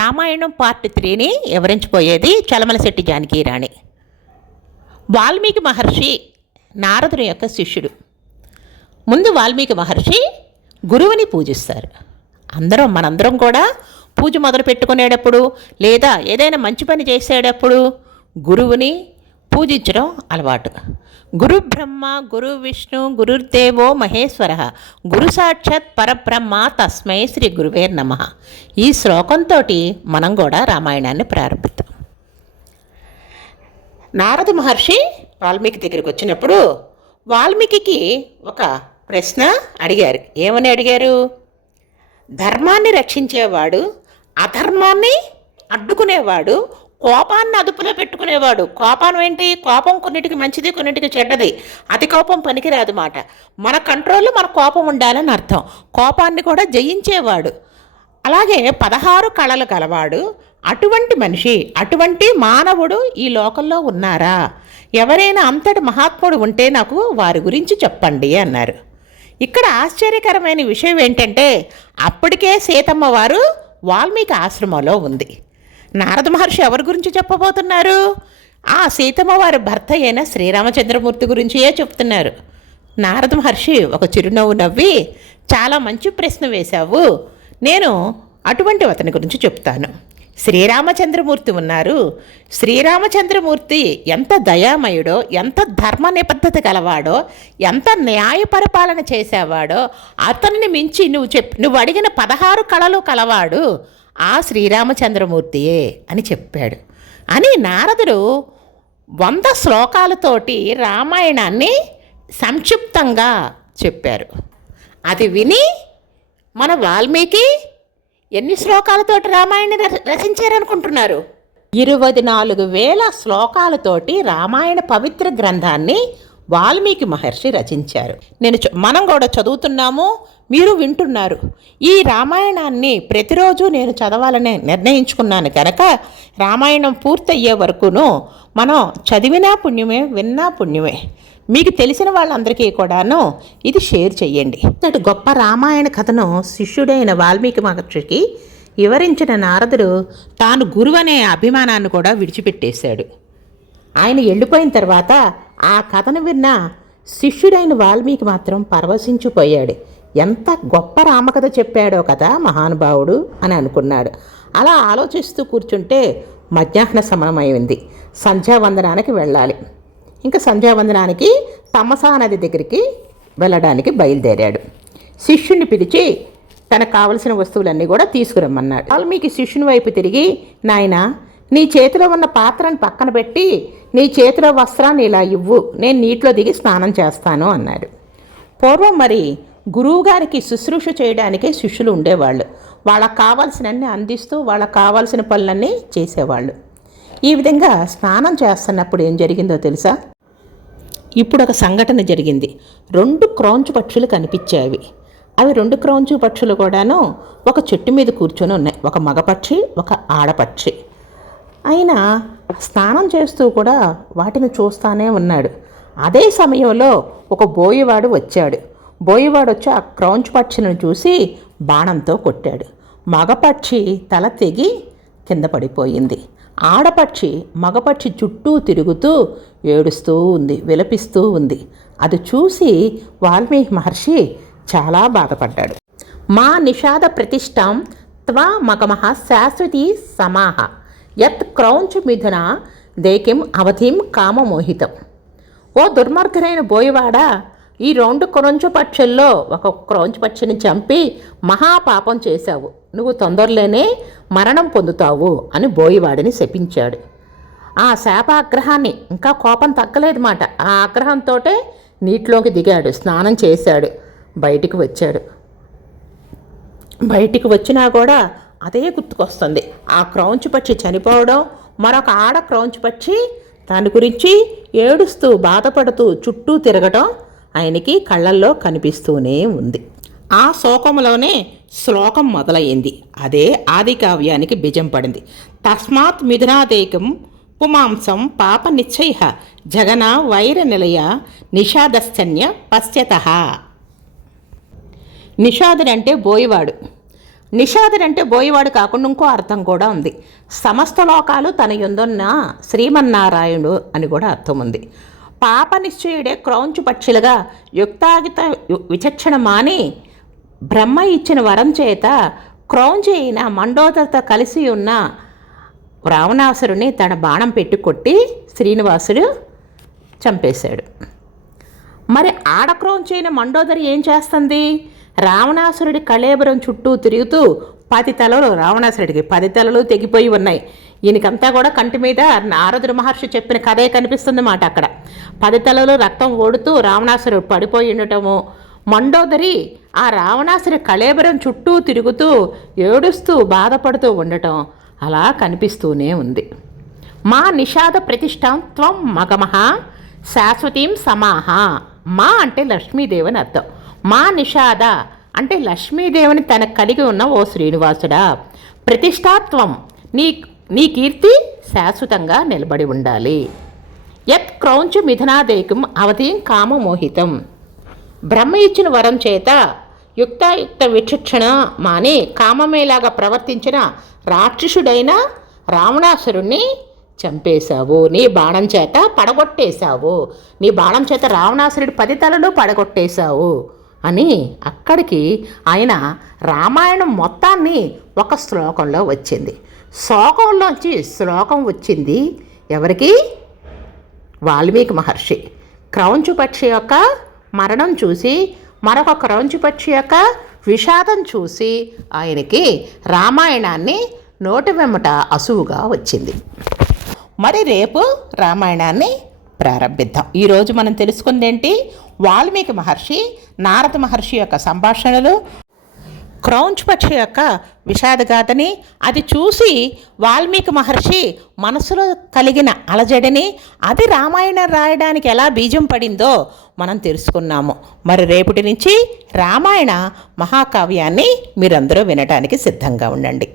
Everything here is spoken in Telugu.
రామాయణం పార్ట్ 3ని వివరించిపోయేది చలమలశెట్టి జానకీరాణి. వాల్మీకి మహర్షి నారదుని యొక్క శిష్యుడు. ముందు వాల్మీకి మహర్షి గురువుని పూజిస్తారు. మనందరం కూడా పూజ మొదలు పెట్టుకునేటప్పుడు లేదా ఏదైనా మంచి పని చేసేటప్పుడు గురువుని పూజించడం అలవాటు. గురు బ్రహ్మ గురు విష్ణు గురుర్దేవో మహేశ్వర గురు సాక్షాత్ పరబ్రహ్మ తస్మై శ్రీ గురువే నమః. ఈ శ్లోకంతో మనం కూడా రామాయణాన్ని ప్రారంభిద్దాం. నారద మహర్షి వాల్మీకి దగ్గరికి వచ్చినప్పుడు వాల్మీకి ఒక ప్రశ్న అడిగారు. ఏమని అడిగారు? ధర్మాన్ని రక్షించేవాడు, అధర్మాన్ని అడ్డుకునేవాడు, కోపాన్ని అదుపులో పెట్టుకునేవాడు. కోపం ఏంటి? కోపం కొన్నిటికి మంచిది, కొన్నిటికి చెడ్డది. అతి కోపం పనికిరాదు మాట. మన కంట్రోల్లో మన కోపం ఉండాలని అర్థం. కోపాన్ని కూడా జయించేవాడు. అలాగే 16 కళలు కలవాడు. అటువంటి మనిషి, అటువంటి మానవుడు ఈ లోకంలో ఉన్నారా? ఎవరైనా అంతటి మహాత్ముడు ఉంటే నాకు వారి గురించి చెప్పండి అన్నారు. ఇక్కడ ఆశ్చర్యకరమైన విషయం ఏంటంటే అప్పటికే సీతమ్మ వారు వాల్మీకి ఆశ్రమంలో ఉంది. నారద మహర్షి ఎవరి గురించి చెప్పబోతున్నారు? ఆ సీతమ్మ వారి భర్త అయిన శ్రీరామచంద్రమూర్తి గురించియే చెప్తున్నారు. నారద మహర్షి ఒక చిరునవ్వు నవ్వి, చాలా మంచి ప్రశ్న వేశావు, నేను అటువంటి అతని గురించి చెప్తాను. శ్రీరామచంద్రమూర్తి ఉన్నారు. శ్రీరామచంద్రమూర్తి ఎంత దయామయుడో, ఎంత ధర్మ నిబద్ధత గలవాడో, ఎంత న్యాయ పరిపాలన చేసేవాడో, అతన్ని మించి నువ్వు అడిగిన 16 కళలు కలవాడు ఆ శ్రీరామచంద్రమూర్తియే అని చెప్పాడు. అని నారదుడు 100 శ్లోకాలతోటి రామాయణాన్ని సంక్షిప్తంగా చెప్పారు. అది విని మన వాల్మీకి ఎన్ని శ్లోకాలతోటి రామాయణాన్ని రచించారనుకుంటున్నారు? 24,000 శ్లోకాలతోటి రామాయణ పవిత్ర గ్రంథాన్ని వాల్మీకి మహర్షి రచించారు. మనం కూడా చదువుతున్నాము, మీరు వింటున్నారు. ఈ రామాయణాన్ని ప్రతిరోజు నేను చదవాలని నిర్ణయించుకున్నాను కనుక రామాయణం పూర్తయ్యే వరకును మనం చదివినా పుణ్యమే, విన్నా పుణ్యమే. మీకు తెలిసిన వాళ్ళందరికీ కూడాను ఇది షేర్ చెయ్యండి. ఇలాంటి గొప్ప రామాయణ కథను శిష్యుడైన వాల్మీకి మహర్షికి వివరించిన నారదుడు తాను గురువనే అభిమానాన్ని కూడా విడిచిపెట్టేశాడు. ఆయన వెళ్ళిపోయిన తర్వాత ఆ కథను విన్న శిష్యుడైన వాల్మీకి మాత్రం పరవశించిపోయాడు. ఎంత గొప్ప రామకథ చెప్పాడో కదా మహానుభావుడు అని అనుకున్నాడు. అలా ఆలోచిస్తూ కూర్చుంటే మధ్యాహ్న సమయమైంది. సంధ్యావందనానికి వెళ్ళాలి. ఇంకా సంధ్యావందనానికి తమసా నది దగ్గరికి వెళ్ళడానికి బయలుదేరాడు. శిష్యుని పిలిచి తనకు కావలసిన వస్తువులన్నీ కూడా తీసుకురమ్మన్నాడు. వాల్మీకి శిష్యుని వైపు తిరిగి, నాయనా, నీ చేతిలో ఉన్న పాత్రను పక్కన పెట్టి నీ చేతిలో వస్త్రాన్ని ఇలా ఇవ్వు, నేను నీటిలో దిగి స్నానం చేస్తాను అన్నాడు. పూర్వం మరి గురువుగారికి శుశ్రూష చేయడానికే శిష్యులు ఉండేవాళ్ళు. వాళ్ళకు కావాల్సినన్ని అందిస్తూ వాళ్ళకు కావాల్సిన పనులన్నీ చేసేవాళ్ళు. ఈ విధంగా స్నానం చేస్తున్నప్పుడు ఏం జరిగిందో తెలుసా? ఇప్పుడు ఒక సంఘటన జరిగింది. 2 క్రౌంచు పక్షులు కనిపించాయి. అవి 2 క్రౌంచు పక్షులు కూడాను ఒక చెట్టు మీద కూర్చొని ఉన్నాయి. ఒక మగపక్షి, ఒక ఆడపక్షి. ఆయన స్నానం చేస్తూ కూడా వాటిని చూస్తానే ఉన్నాడు. అదే సమయంలో ఒక బోయవాడు వచ్చాడు. బోయవాడు వచ్చి ఆ క్రౌంచు పక్షిని చూసి బాణంతో కొట్టాడు. మగపక్షి తల తెగి కింద పడిపోయింది. ఆడపక్షి మగపక్షి చుట్టూ తిరుగుతూ ఏడుస్తూ ఉంది, విలపిస్తూ ఉంది. అది చూసి వాల్మీకి మహర్షి చాలా బాధపడ్డాడు. మా నిషాద ప్రతిష్టం త్వా మగమః శాశ్వతీ సమాహ యత్ క్రౌంచ మిథున దేకిం అవధిం కామమోహితం. ఓ దుర్మార్గుడైన బోయవాడా, ఈ 2 క్రౌంచు పక్షుల్లో ఒక క్రౌంచు పక్షిని చంపి మహాపాపం చేశావు. నువ్వు తొందరలోనే మరణం పొందుతావు అని బోయవాడిని శపించాడు. ఆ శాపాగ్రహాన్ని ఇంకా కోపం తగ్గలేదు మాట. ఆ ఆగ్రహంతో నీటిలోకి దిగాడు, స్నానం చేశాడు, బయటికి వచ్చాడు. బయటికి వచ్చినా కూడా అదే గుర్తుకొస్తుంది. ఆ క్రౌంచు పక్షి చనిపోవడం, మరొక ఆడ క్రౌంచు పక్షి దాని గురించి ఏడుస్తూ బాధపడుతూ చుట్టూ తిరగటం ఆయనకి కళ్ళల్లో కనిపిస్తూనే ఉంది. ఆ శోకంలోనే శ్లోకం మొదలయ్యింది. అదే ఆది కావ్యానికి బీజం పడింది. తస్మాత్ మిథునాదేకం పుమాంసం పాప నిశ్చయ జగన వైర నిలయ నిషాదశ్చన్య పశ్యత. నిషాదుడంటే బోయవాడు. నిషాదుడంటే బోయేవాడు కాకుండా ఇంకో అర్థం కూడా ఉంది. సమస్త లోకాలు తన యందున్న శ్రీమన్నారాయణుడు అని కూడా అర్థం ఉంది. పాప నిశ్చయుడే క్రౌంచు పక్షులుగా యుక్తాగిత విచక్షణ మాని బ్రహ్మ ఇచ్చిన వరం చేత క్రౌంచి అయిన మండోదరితో కలిసి ఉన్న రావణాసురుని తన బాణం పెట్టి కొట్టి శ్రీనివాసుడు చంపేశాడు. మరి ఆడక్రౌంచి అయిన మండోదరి ఏం చేస్తుంది? రావణాసురుడి కళేబరం చుట్టూ తిరుగుతూ 10 తలలు, రావణాసురుడికి 10 తలలు తెగిపోయి ఉన్నాయి. ఈయనకంతా కూడా కంటి మీద నారదుడు మహర్షి చెప్పిన కథే కనిపిస్తుంది మాట. అక్కడ 10 తలలు రక్తం ఓడుతూ రావణాసురుడు పడిపోయి ఉండటము, మండోదరి ఆ రావణాసురి కళేబరం చుట్టూ తిరుగుతూ ఏడుస్తూ బాధపడుతూ ఉండటం అలా కనిపిస్తూనే ఉంది. మా నిషాద ప్రతిష్టాం త్వం మగమహ శాశ్వతీం సమాహ. మా అంటే లక్ష్మీదేవని అర్థం. మా నిషాద అంటే లక్ష్మీదేవిని తనకు కలిగి ఉన్న ఓ శ్రీనివాసుడా, ప్రతిష్టాత్వం నీ కీర్తి శాశ్వతంగా నిలబడి ఉండాలి. యత్ క్రౌంచు మిథునాదేకం అవధీం కామమోహితం. బ్రహ్మ ఇచ్చిన వరం చేత యుక్తాయుక్త విచక్షణ మాని కామమేలాగా ప్రవర్తించిన రాక్షసుడైన రావణాసురుణ్ణి చంపేశావు. నీ బాణం చేత పడగొట్టేశావు. నీ బాణం చేత రావణాసురుడి 10 తలలు పడగొట్టేశావు అని అక్కడికి ఆయన రామాయణం మొత్తాన్ని ఒక శ్లోకంలో వచ్చింది. శ్లోకంలోంచి శ్లోకం వచ్చింది ఎవరికి? వాల్మీకి మహర్షి. క్రౌంచు పక్షి యొక్క మరణం చూసి, మరొక క్రౌంచు పక్షి యొక్క విషాదం చూసి ఆయనకి రామాయణాన్ని నోటి వెంబట అసువుగా వచ్చింది. మరి రేపు రామాయణాన్ని ప్రారంభిద్దాం. ఈరోజు మనం తెలుసుకుందేంటి? వాల్మీకి మహర్షి నారద మహర్షి యొక్క సంభాషణలు, క్రౌంచ్ పక్షి యొక్క విషాదగాథని, అది చూసి వాల్మీకి మహర్షి మనసులో కలిగిన అలజడిని, అది రామాయణం రాయడానికి ఎలా బీజం పడిందో మనం తెలుసుకున్నాము. మరి రేపటి నుంచి రామాయణ మహాకావ్యాన్ని మీరందరూ వినడానికి సిద్ధంగా ఉండండి.